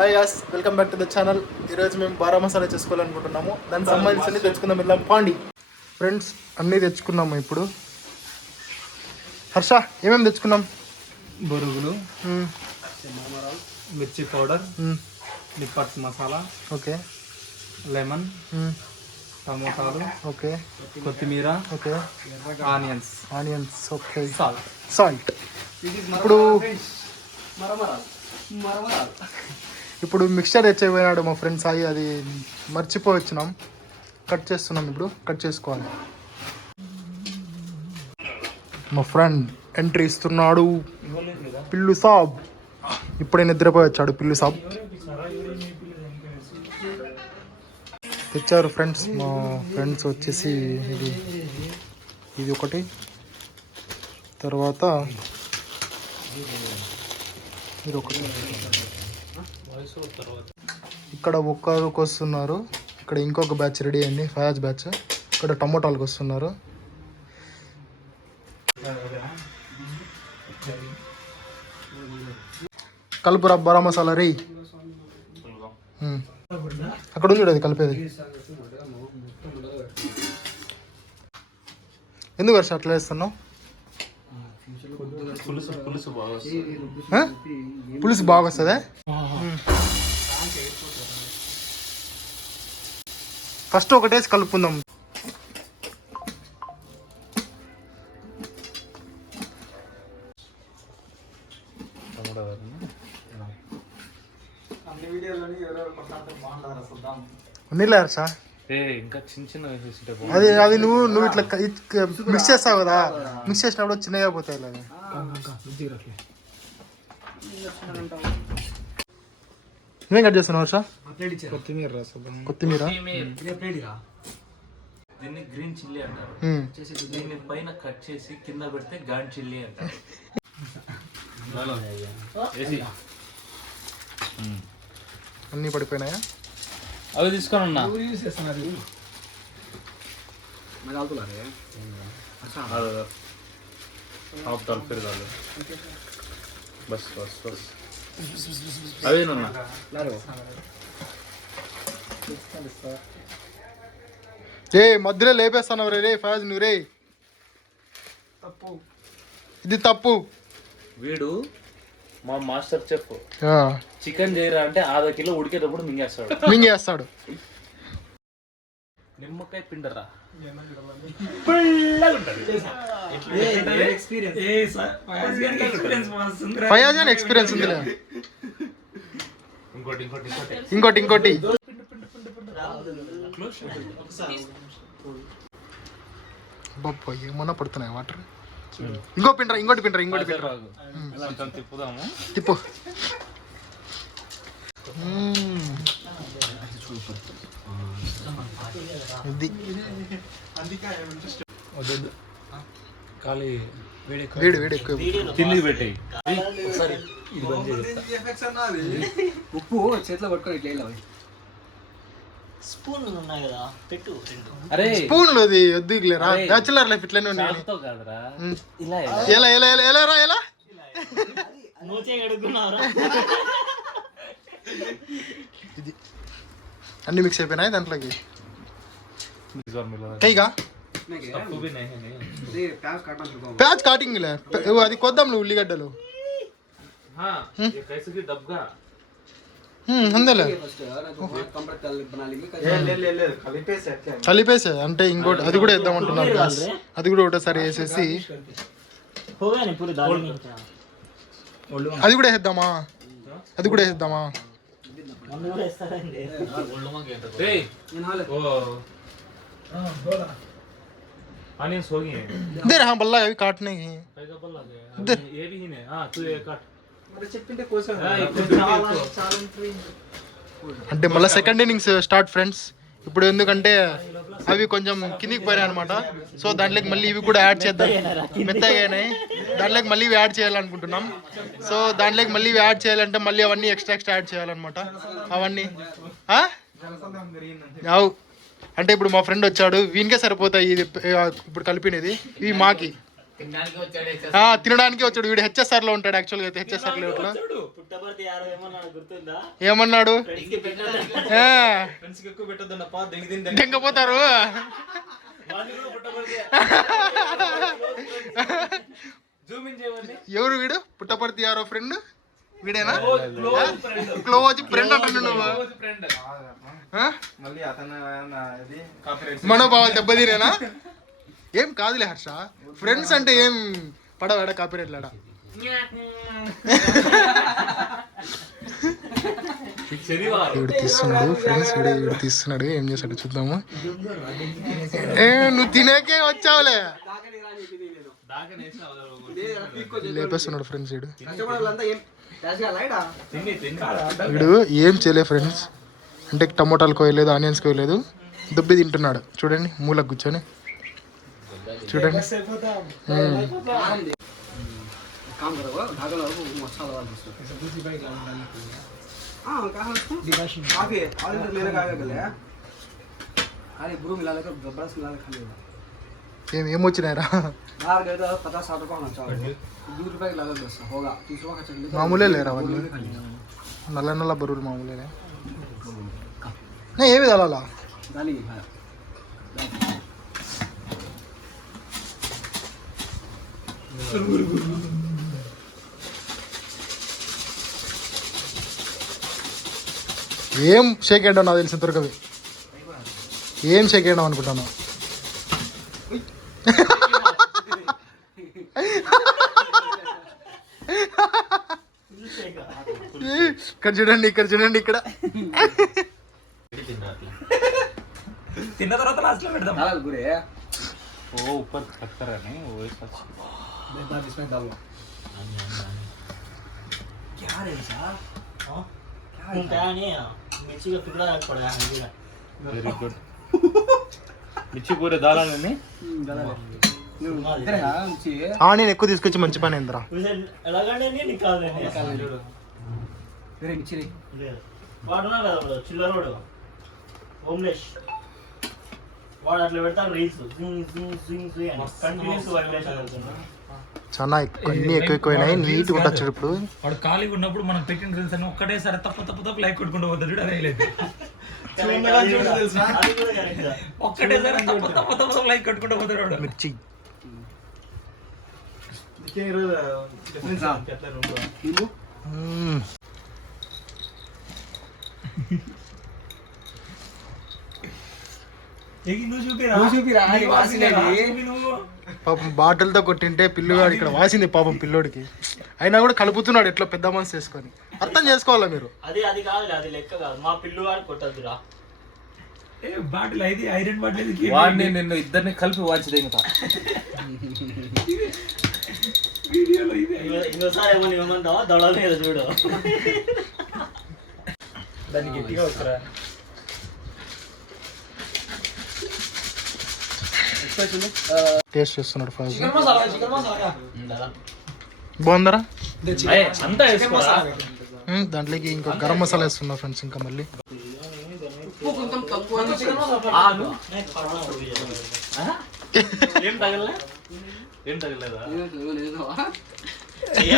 Hi యాస్, welcome back to the channel. ఈరోజు మేము బారా మసాలా చేసుకోవాలనుకుంటున్నాము. దానికి సంబంధించి తెచ్చుకుందాం. వెళ్ళాం పాండి ఫ్రెండ్స్, అన్నీ తెచ్చుకున్నాము. ఇప్పుడు హర్ష ఏమేమి తెచ్చుకున్నాం? బొరుగులు, మిర్చి పౌడర్, నిప్పట్స్ మసాలా, ఓకే, లెమన్, టమోటాలు, ఓకే, కొత్తిమీర, ఓకే, ఆనియన్స్, ఓకే, సాల్ట్. ఇప్పుడు మిక్స్చర్ తెచ్చిపోయినాడు మా ఫ్రెండ్ సాయి. అది మర్చిపోవచ్చున్నాం. కట్ చేస్తున్నాం. ఇప్పుడు కట్ చేసుకోవాలి. మా ఫ్రెండ్ ఎంట్రీ ఇస్తున్నాడు. పిల్లు సాబ్ ఇప్పుడే నిద్రపోయి వచ్చాడు. పిల్లు సాబ్ తెచ్చారు ఫ్రెండ్స్. మా ఫ్రెండ్స్ వచ్చేసి ఇది ఒకటి, తర్వాత ఇది ఒకటి. ఇక్కడ ఒక్కరికి వస్తున్నారు. ఇక్కడ ఇంకొక బ్యాచ్ రెడీ అయింది, ఫయాజ్ బ్యాచ్. ఇక్కడ టమోటాలకు వస్తున్నారు. కలుపురా బారా మసాలా రే. అక్కడ ఉంది అది కలిపేది. ఎందుకు వర్ష అట్లా వేస్తున్నావు? పులుసు బాగా వస్తుందా? ఫస్ట్ ఒకటేసి కలుపుకుందాం. ఉన్నీలే హర్ష, అది అది నువ్వు ఇట్లా మిక్స్ చేస్తావు కదా. మిక్స్ చేసినప్పుడు చిన్నగా పోతాయి. అది నువ్వేం కట్ చేస్తున్నావు హర్ష? కొత్తిమీర. దీన్ని గ్రీన్ చిల్లీ అంటారు. దీన్ని పైన కట్ చేసి కింద పెడితే గాన్ చిల్లీ అంటారు. అన్నీ పడిపోయినాయా? అవి తీసుకొని ఉన్నా. బస్ బస్ బస్ అవేనున్నా. ఏ మధ్యలో లేపేస్తాను రే ఫయాజ్ నువ్వు రే. ఇది తప్పు. వీడు మా మాస్టర్ చెఫ్. చికెన్ చేయరా అంటే ½ కిలో ఉడికేటప్పుడు మింగేస్తాడు. నిమ్మకాయ పిండరా. ఫయాజ్ అని ఎక్స్పీరియన్స్ ఉందిలే. ఇంకోటి ఏమన్నా పడుతున్నాయి వాటర్. ఇంకోటి పిండరా. తిప్పు. వేడి ఎక్కువ తిండి పెట్టాయి. ఉప్పు చేతిలో పట్టుకొని ఇట్లా స్పూన్లు ఉన్నాయి కదా, పెట్టు. అరే స్పూన్లు అది వద్దులేరా. బ్యాచులర్ లైఫ్ ఇట్లనే ఉన్నాయి. ఎలా ఇది అన్ని మిక్స్ అయిపోయినాయి దాంట్లోకి. ప్యాజ్ కాటింగ్ అది కొద్దాం. నువ్వు ఉల్లిగడ్డలు అందేలే కలిపేసే అంటే ఇంకోటి అది కూడా వేద్దాం అంటున్నారు. అది కూడా ఒకటేసారి వేసేసి అది కూడా వేద్దామా. दे रहा बल्ला अभी काटने की ये भी है हां तू ये काट మరి చెప్పింటే కోసం అంటే మళ్ళీ సెకండ్ ఇన్నింగ్స్ స్టార్ట్ ఫ్రెండ్స్. ఇప్పుడు ఎందుకంటే అవి కొంచెం కిందికి పోయినాయి అనమాట. సో దాంట్లోకి మళ్ళీ ఇవి కూడా యాడ్ చేద్దాం. మెత్తగానే దాంట్లోకి మళ్ళీ ఇవి యాడ్ చేయాలనుకుంటున్నాం. సో దాంట్లోకి మళ్ళీ ఇవి యాడ్ చేయాలంటే మళ్ళీ అవన్నీ ఎక్స్ట్రా యాడ్ చేయాలన్నమాట. అవన్నీ అంటే ఇప్పుడు మా ఫ్రెండ్ వచ్చాడు, వీనికే సరిపోతాయి. ఇది ఇప్పుడు కలిపినది ఇవి మాకి. తినడానికి వచ్చాడు వీడు. హెచ్ఎస్ఆర్ లో ఉంటాడు యాక్చువల్గా అయితే. హెచ్ఎస్ఆర్ లేఅవుట్లో పుట్టపర్తి యారో ఏమన్నాడు గుర్తుందా? ఏమన్నాడు? ఫ్రెండ్స్ కి ఎక్కువ పెట్టొద్దన్నప్పా, దెంగపోతారు. జూమ్ ఇన్ చేయమని. ఎవరు వీడు? పుట్టపర్తి యారో ఫ్రెండ్ వీడేనా? క్లోజ్ ఫ్రెండ్ అంటాను నువ్వు. మళ్ళీ అతను మనోభావాలు దెబ్బతినేనా? ఏం కాదులే హర్ష, ఫ్రెండ్స్ అంటే ఏం పడవాడ కాపీరేట్ లాడా. వీడు తీస్తున్నాడు ఫ్రెండ్స్, వీడు తీస్తున్నాడు. ఏం చేస్తాడు చూద్దాము. నువ్వు తినేకే వచ్చావులే. లేపేస్తున్నాడు ఫ్రెండ్స్ వీడు. వీడు ఏం చేయలే ఫ్రెండ్స్, అంటే టమోటాలు కోయలేదు, ఆనియన్స్ కోయలేదు, దుబ్బి తింటున్నాడు. చూడండి మూలకు కూర్చొని చూడండి. ఏమొచ్చినాయరా? మామూలే లేరా అవన్నీ? నల్ల నల్ల బరువులు మామూలేనే. ఏమి తలాలా? ఏం షేక్ అయ్యావు నాకు తెలిసిన దొరకవి. ఏం షేక్ అయ్యావు అనుకుంటాను. ఇక్కడ చూడండి, ఇక్కడ చూడండి, ఇక్కడ తిన్న తర్వాత లాస్ట్ లో పెడదాం. ఓ ऊपर पत्थर है नहीं वो सच इसमें डालो क्या रे साहब? हां क्या नहीं है, मिर्ची का टुकड़ा पड़ा है मेरा. Very good. మిర్చి పూరే దాలాలని నేను ఎక్కువ తీసుకొచ్చి మంచి పని ఏంద్రా. ఎలాగంటే వాడున్నా కదా చిల్లరోడు ఓమ్లేష్, వాడు అట్లా పెడతాడు రీల్స్ చాలా అన్ని ఎక్కువైనాయి. నీట్గా ఉండొచ్చు. ఇప్పుడు వాడు ఖాళీగా ఉన్నప్పుడు మనం పెట్టిన రీల్స్ అని ఒక్కటేసారి తప్పు లైక్ కొట్టుకుంటూ పోతాడు. ఒక్కటేసారి తప్పు లైక్ కొట్టుకుంటూ పోతాడు. మిర్చి పాపం బాటిల్తో కొట్టింటే పిల్లుగాడు ఇక్కడ వాసింది పాపం పిల్లోడికి. అయినా కూడా కలుపుతున్నాడు ఎట్లా పెద్ద మనసు చేసుకొని. అర్థం చేసుకోవాలా మీరు. అది కాదు, అది లెక్క కాదు. మా పిల్లుగాడు కొట్టద్దురా బాటిల్. అయితే ఐరన్ బాటిల్ వాడిని నిన్ను ఇద్దరిని కలిపి వాచి దిగుతా. ఇంకోసారి ఏమని ఇవ్వమంటావా? దొడలేదు చూడు. దాన్ని గట్టిగా వస్తారా? టేస్ట్ చేస్తున్నాడు ఫస్ట్. బాగుందరా? అంతా వేసుకోరా? దాంట్లోకి ఇంకో గరం మసాలా వేస్తున్నా ఫ్రెండ్స్. ఇంకా మళ్ళీ ఏం తగలే? ఏం తగలేదా?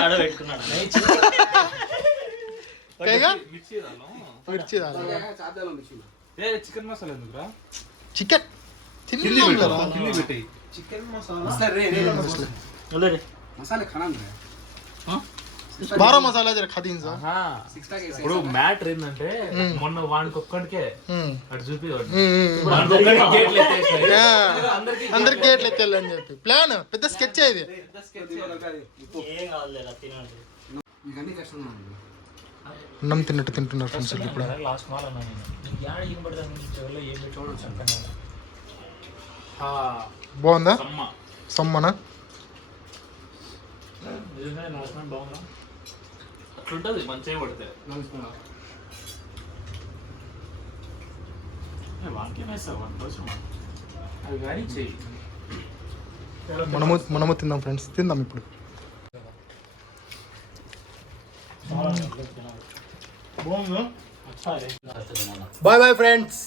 ఆడ పెట్టుకున్నాడు. మిర్చి చికెన్ మసాలా ఎందుకురా? చికెన్ చికెన్ మసాలా బారా మసాలా జర ఖాదీన్ సా. ఇప్పుడు మ్యాటర్ ఏంటంటే మొన్న వానికి ఒక్కడికే అటు చూపి అందరికి గేట్లు ఎత్తాలని చెప్పి ప్లాన్. పెద్ద స్కెచ్ ఇది. అన్నం తిన్నట్టు తింటున్నారు ఫ్రెండ్స్ ఇప్పుడు. బాగుందా? సమ్మనా అట్లుంటది మంచిగా పడితే. మనము తిందాం ఫ్రెండ్స్. తిందాం ఇప్పుడు. Bye bye friends.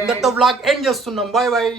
ఇంతతో బ్లాగ్ ఎండ్ చేస్తున్నాం. Bye bye.